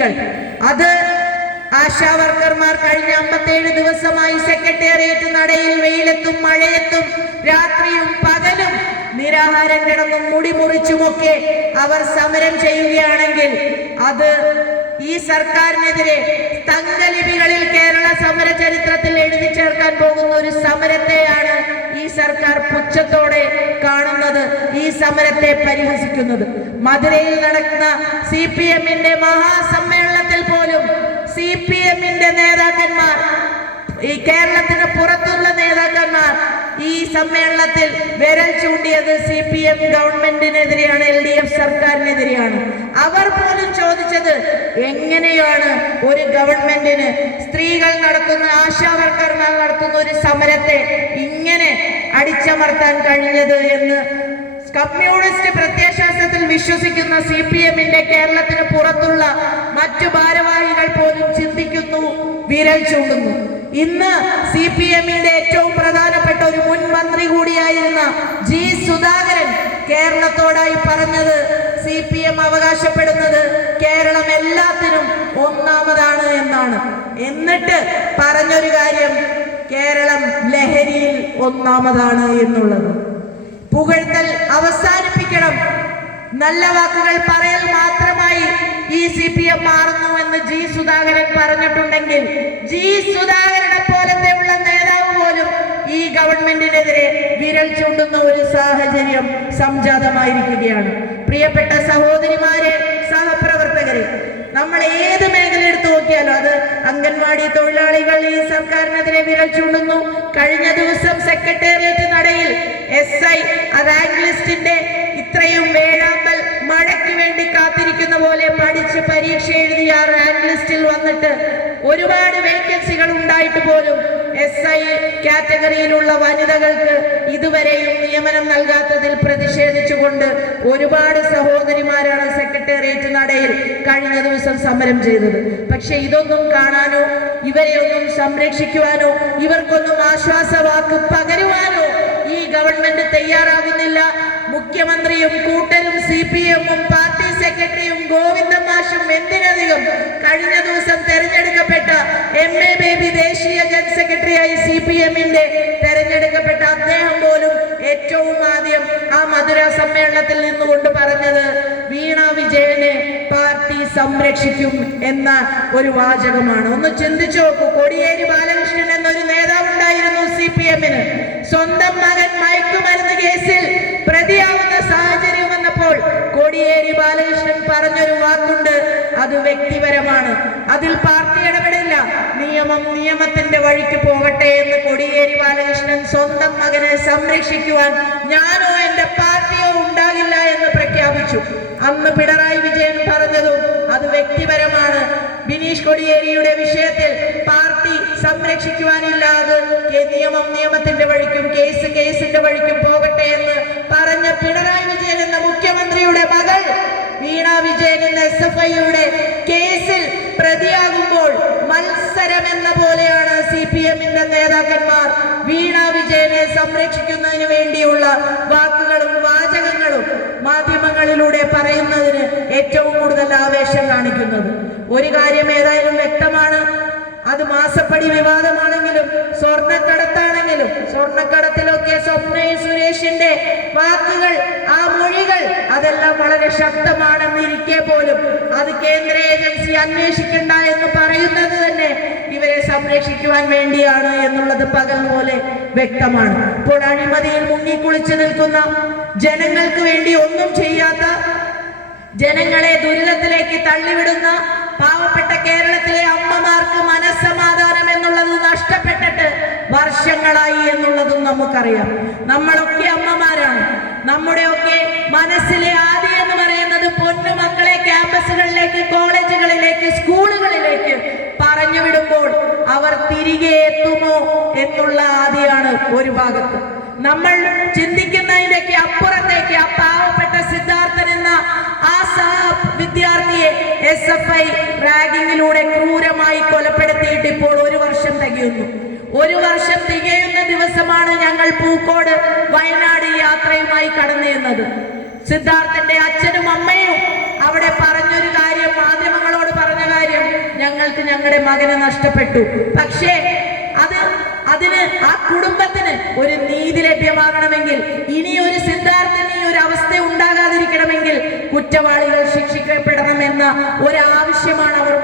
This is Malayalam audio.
സ്ത്രീകൾ. അത് ആശാ വർക്കർമാർ കഴിഞ്ഞ അമ്പത്തേഴ് ദിവസമായി സെക്രട്ടേറിയറ്റ് നടയിൽ വെയിലത്തും മഴയത്തും രാത്രിയും പകലും നിരാഹാരം കിടന്നും മുടി മുറിച്ചുമൊക്കെ അവർ സമരം ചെയ്യുകയാണെങ്കിൽ അത് ഈ സർക്കാരിനെതിരെ തങ്കലിപികളിൽ കേരള സമര ചരിത്രത്തിൽ എഴുതി ചേർക്കാൻ പോകുന്ന ഒരു സമരത്തെയാണ് സമരത്തെ പരിഹസിക്കുന്നത്. മധുരയിൽ നടക്കുന്ന സി പി എമ്മിന്റെ മഹാസമ്മേളനത്തിൽ പോലും സി പി എമ്മിന്റെ നേതാക്കന്മാർ ഈ കേരളത്തിന് പുറത്തുള്ള നേതാക്കന്മാർ ഈ സമ്മേളനത്തിൽ വിരൽ ചൂണ്ടിയത് സി പി എം ഗവൺമെന്റിനെതിരെയാണ് എൽ ഡി എഫ് സർക്കാരിനെതിരെയാണ്. അവർ പോലും ചോദിച്ചത് എങ്ങനെയാണ് ഒരു ഗവൺമെന്റിന് സ്ത്രീകൾ നടത്തുന്ന ആശാവർക്കർമാർ നടത്തുന്ന ഒരു സമരത്തെ ഇങ്ങനെ അടിച്ചമർത്താൻ കഴിഞ്ഞത് എന്ന് കമ്മ്യൂണിസ്റ്റ് പ്രത്യയശാസ്ത്രത്തിൽ വിശ്വസിക്കുന്ന സി പി എമ്മിന്റെ കേരളത്തിന് പുറത്തുള്ള മറ്റു ഭാരവാഹികൾ പോലും ചിന്തിക്കുന്നു വിരൽ ചൂണ്ടുന്നു. ഇന്ന് സി പി എമ്മിന്റെ ഏറ്റവും പ്രധാനപ്പെട്ട ഒരു മുൻ മന്ത്രി കൂടിയായിരുന്ന ജി സുധാകരൻ കേരളത്തോടായി പറഞ്ഞത് സി പി എം അവകാശപ്പെടുന്നത് കേരളം എല്ലാത്തിനും ഒന്നാമതാണ് എന്നാണ്. എന്നിട്ട് പറഞ്ഞൊരു കാര്യം കേരളം ലഹരിയിൽ ഒന്നാമതാണ് എന്നുള്ളത്. പുകഴ്ത്തൽ അവസാനിപ്പിക്കണം. നല്ല വാക്കുകൾ പറയൽ മാത്രമായി ഈ സി പി എം മാറുന്നു എന്ന് ജി സുധാകരൻ പറഞ്ഞിട്ടുണ്ടെങ്കിൽ ജി സുധാകരനെ പോലത്തെ ഉള്ള നേതാവ് പോലും ഈ ഗവൺമെന്റിനെതിരെ വിരൽ ചൂണ്ടുന്ന ഒരു സാഹചര്യം സംജാതമായിരിക്കുകയാണ്. പ്രിയപ്പെട്ട സഹോദരിമാരെ സഹപ്രവർത്തകരെ നമ്മൾ ഏത് മേഖല എടുത്തു നോക്കിയാലും അത് അംഗൻവാടി തൊഴിലാളികൾ ഈ സർക്കാരിനെതിരെ വിരൽ ചൂണ്ടുന്നു. കഴിഞ്ഞ ദിവസം സെക്രട്ടേറിയറ്റ് നടയിൽ എസ് ഐ റാങ്ക് ലിസ്റ്റിന്റെ ഇത്രയും വേഴാമ്പൽ മഴയ്ക്ക് വേണ്ടി കാത്തിരിക്കുന്ന പോലെ പഠിച്ച് പരീക്ഷ എഴുതിയ റാങ്ക് ലിസ്റ്റിൽ വന്നിട്ട് ഒരുപാട് വേക്കൻസികൾ ഉണ്ടായിട്ട് പോലും എസ് ഐ കാറ്റഗറിയിലുള്ള വനിതകൾക്ക് ഇതുവരെയും നിയമനം നൽകാത്തതിൽ പ്രതിഷേധിച്ചുകൊണ്ട് ഒരുപാട് സഹോദരിമാരാണ് സെക്രട്ടേറിയറ്റ് കഴിഞ്ഞ ദിവസം സമരം ചെയ്തത്. പക്ഷെ ഇതൊന്നും കാണാനോ ഇവരെ ഒന്നും സംരക്ഷിക്കുവാനോ ഇവർക്കൊന്നും ആശ്വാസവാക്ക് പകരുവാനോ ഈ ഗവൺമെന്റ് തയ്യാറാകുന്നില്ല. മുഖ്യമന്ത്രിയും കൂട്ടരും സി പി എമ്മും പാർട്ടി സെക്രട്ടറിയും ഗോവിന്ദ മാഷും എന്തിനധികം കഴിഞ്ഞ ദിവസം തെരഞ്ഞെടുക്കപ്പെട്ട എം എ ബേബി ദേശീയ ജനറൽ സെക്രട്ടറിയായി സി പി എമ്മിന്റെ തെരഞ്ഞെടുക്കപ്പെട്ട അദ്ദേഹം പോലും ഏറ്റവും ആദ്യം ആ മധുര സമ്മേളനത്തിൽ നിന്നുകൊണ്ട് പറഞ്ഞത് വീണ വിജയനെ പാർട്ടി സംരക്ഷിക്കും എന്ന ഒരു വാചകമാണ്. ഒന്ന് ചിന്തിച്ചു നോക്കൂ. കോടിയേരി ബാലകൃഷ്ണൻ എന്നൊരു നേതാവ് ഉണ്ടായിരുന്നു സി പി എമ്മിന് സ്വന്തം മകൻ മയക്കുമരുന്ന് കേസിൽ പ്രതിയാവുന്ന സാഹചര്യം വന്നപ്പോൾ കോടിയേരി ബാലകൃഷ്ണൻ പറഞ്ഞൊരു വാക്കുണ്ട്. അത് വ്യക്തിപരമാണ്. അതിൽ പാർട്ടി ഇടപെടില്ല. നിയമം നിയമത്തിന്റെ വഴിക്ക് പോകട്ടെ എന്ന് കോടിയേരി ബാലകൃഷ്ണൻ സ്വന്തം മകനെ സംരക്ഷിക്കുവാൻ ഞാനോ എന്റെ പ്രഖ്യാപിച്ചു അന്ന് പിണറായി വിജയൻ പറഞ്ഞതും അത് വ്യക്തിപരമാണ്. ബിനീഷ് കൊടിയേരിയുടെ വിഷയത്തിൽ പാർട്ടി സംരക്ഷിക്കുവാനില്ലാതെ നിയമം നിയമത്തിന്റെ വഴിക്കും കേസ് കേസിന്റെ വഴിക്കും പോകട്ടെ എന്ന് പറഞ്ഞ പിണറായി വിജയൻ എന്ന മുഖ്യമന്ത്രിയുടെ മകൾ വീണ വിജയൻ എന്ന എസ് എഫ് ഐയുടെ കേസിൽ പ്രതിയാകുമ്പോൾ മത്സരം എന്ന പോലെയാണ് സി പി എമ്മിന്റെ നേതാക്കന്മാർ വീണ വിജയനെ സംരക്ഷിക്കുന്നതിന് മാധ്യമങ്ങളിലൂടെ പറയുന്നതിന് ഏറ്റവും കൂടുതൽ ആവേശം കാണിക്കുന്നത്. ഒരു കാര്യം ഏതായാലും വ്യക്തമാണ്. അത് മാസപ്പടി വിവാദമാണെങ്കിലും സ്വർണക്കടത്താണെങ്കിലും സ്വർണക്കടത്തിലൊക്കെ സ്വപ്നയും സുരേഷിന്റെ വാക്കുകൾ ആ മൊഴികൾ അതെല്ലാം വളരെ ശക്തമാണെന്നിരിക്കെ പോലും അത് കേന്ദ്ര ഏജൻസി അന്വേഷിക്കണ്ട എന്ന് പറയുന്നത് തന്നെ ഇവരെ സംരക്ഷിക്കുവാൻ വേണ്ടിയാണ് എന്നുള്ളത് പകൽ പോലെ വ്യക്തമാണ്. ഇപ്പോൾ അഴിമതിയിൽ മുങ്ങിക്കുളിച്ചു നിൽക്കുന്ന ജനങ്ങൾക്ക് വേണ്ടി ഒന്നും ചെയ്യാത്ത ജനങ്ങളെ ദുരിതത്തിലേക്ക് തള്ളിവിടുന്ന പാവപ്പെട്ട കേരളത്തിലെ അമ്മമാർക്ക് മനസ്സമാധാനം എന്നുള്ളത് നഷ്ടപ്പെട്ടിട്ട് വർഷങ്ങളായി എന്നുള്ളതും നമുക്കറിയാം. നമ്മളൊക്കെ അമ്മമാരാണ്. നമ്മുടെയൊക്കെ മനസ്സിലെ ആദ്യം എന്ന് പറയുന്നത് പൊന്നു മക്കളെ ക്യാമ്പസുകളിലേക്ക് കോളേജുകളിലേക്ക് സ്കൂളുകളിലേക്ക് പറഞ്ഞു വിടുമ്പോൾ അവർ തിരികെ എത്തുമോ എന്നുള്ള ആദ്യമാണ് ഒരു ഭാഗത്ത്. നമ്മൾ ചിന്തിക്കുന്നതിന്റെ അപ്പുറത്തേക്ക് ആ പാവപ്പെട്ട സിദ്ധാർത്ഥൻ എന്ന ആ സഹ വിദ്യാർത്ഥിയെ എസ് എഫ് ഐ റാഗിങ്ങിലൂടെ ക്രൂരമായി കൊലപ്പെടുത്തിയിട്ട് ഇപ്പോൾ ഒരു വർഷം തികയുന്നു. ഒരു വർഷം തികയുന്ന ദിവസമാണ് ഞങ്ങൾ പൂക്കോട് വയനാട് യാത്രയുമായി കടന്നിരുന്നത് സിദ്ധാർത്ഥന്റെ അച്ഛനും അമ്മയും അവിടെ പറഞ്ഞൊരു കാര്യം മാധ്യമങ്ങളോട് പറഞ്ഞ കാര്യം ഞങ്ങൾക്ക് ഞങ്ങളുടെ മകനെ നഷ്ടപ്പെട്ടു. പക്ഷേ അത് അതിന് ആ കുടുംബത്തിന് ഒരു നീതി ലഭ്യമാകണമെങ്കിൽ ഇനി ഒരു സിദ്ധാർത്ഥന് ഈ ഒരു അവസ്ഥ ഉണ്ടാകാതിരിക്കണമെങ്കിൽ കുറ്റവാളികൾ ശിക്ഷിക്കപ്പെടണമെന്ന ഒരാവശ്യമാണ് അവർ